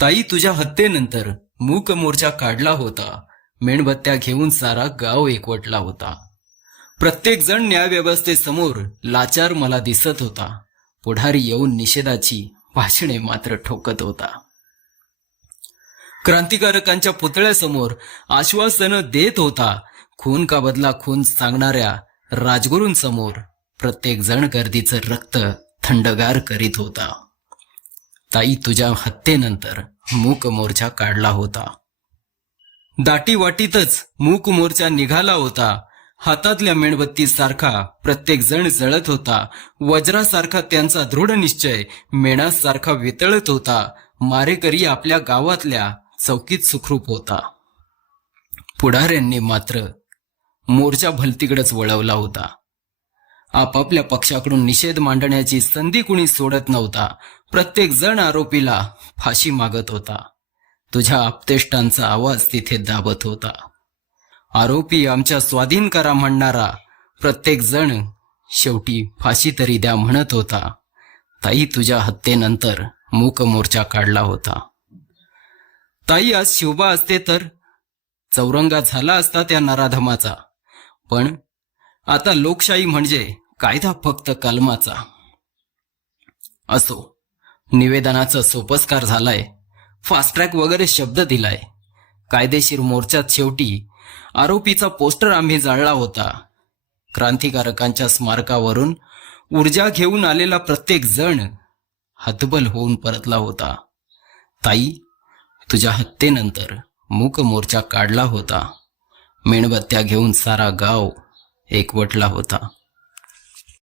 ताई तुझ्या हत्येनंतर मूक मोर्चा काढला होता. मेणबत्त्या घेऊन सारा गाव एकवटला होता. प्रत्येक जण न्यायव्यवस्थेसमोर लाचार मला दिसत होता. पुढारी येऊन निषेधाची भाषणे मात्र ठोकत होता. क्रांतिकारकांच्या पुतळ्यासमोर आश्वासनं देत होता. खून का बदला खून सांगणाऱ्या राजगुरूंसमोर प्रत्येक जण गर्दीचं रक्त थंडगार करीत होता. ताई तुझ्या हत्येनंतर मूक मोर्चा काढला होता. दाटी वाटीतच मूक मोर्चा निघाला होता. हातातल्या मेणबत्ती सारखा प्रत्येक जण जळत होता. वज्रासारखा त्यांचा दृढ निश्चय मेणासारखा वितळत होता. मारेकरी आपल्या गावातल्या चौकीत सुखरूप होता. पुढाऱ्यांनी मात्र मोर्चा भलतीकडेच वळवला होता. आपापल्या पक्षाकडून निषेध मांडण्याची संधी कुणी सोडत नव्हता. प्रत्येक जण आरोपीला फाशी मागत होता. तुझ्या आपतेष्टांचा आवाज तिथे दाबत होता. आरोपी आमच्या स्वाधीन करा म्हणणारा प्रत्येक जण शेवटी फाशी तरी द्या म्हणत होता. ताई तुझ्या हत्येनंतर मूक मोर्चा काढला होता. ताई आज शिवबा असते तर? चौरंगा झाला असता त्या नराधमाचा. पण आता लोकशाही म्हणजे कायदा फक्त कलमाचा असो निवेदनाचा सोपस्कार झालाय. फास्ट ट्रॅक वगैरे शब्द दिलाय. कायदेशीर मोर्चात शेवटी आरोपीचा पोस्टर आम्ही जाळला होता. क्रांतिकारकांच्या स्मारकावरून ऊर्जा घेऊन आलेला प्रत्येक जण हतबल होऊन परतला होता. ताई तुझ्या हत्येनंतर मूक मोर्चा काढला होता. मेणबत्त्या घेऊन सारा गाव एकवटला होता.